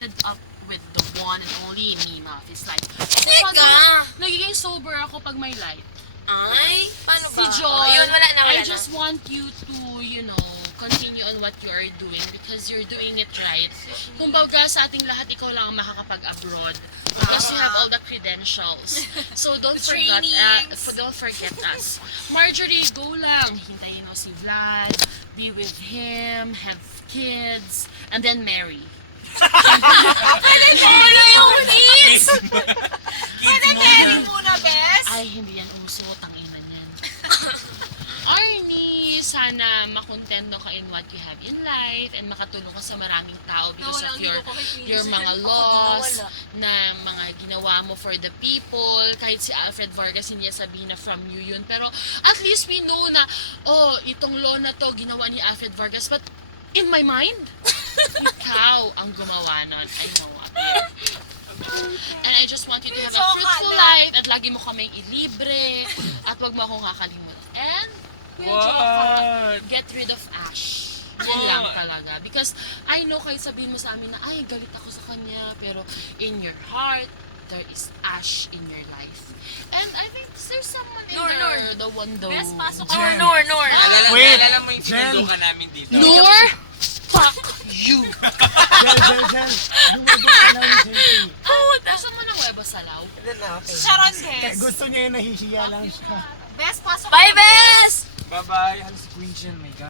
ended up with the one and only Mima. It's like, Teka! nagiging sober ako pag may light. Ay, paano ba? Si John, Yun, wala na, I wala just na. want you to, continue on what you are doing because you're doing it right. Kumbaga sa ating lahat, ikaw lang ang makakapag-abroad because you have all the credentials. So don't forget us. Marjorie, go lang. Hintayin mo si Vlad, be with him, have kids, and then marry. Wala yung kids! Pwede Mary muna, bes? Ay, hindi yan uso. Tanginan yan. Arnie, sana makontento ka in what you have in life and makatulong ka sa maraming tao because of your mga loss na mga ginawa mo for the people. Kahit si Alfred Vargas hindi niya sabihin na from you yun. Pero at least we know na, itong law na to ginawa ni Alfred Vargas. But in my mind, ikaw ang gumawa nun. I know it. And I just want you to have a fruitful life at lagi mo kaming ilibre at wag mo akong kakalimutan. And Kuya Joka, get rid of Ash. Yan lang talaga. Because I know kahit sabihin mo sa amin na, ay, galit ako sa kanya, pero in your heart, there is Ash in your life. And I think there's someone in there, the one though. Bes, pasok ka. Nor. Wait, Naalala mo yung Jen. sinundo ka namin dito? Nor, fuck you. Jen. Lumabas ka lang yung JP. Gusto mo ng weba salaw? Sharon, bes. Gusto niya yung nahihiya lang siya. Bes, pasok Bye, ka. Bes! Bye-bye. Halos Queen Jen, my God.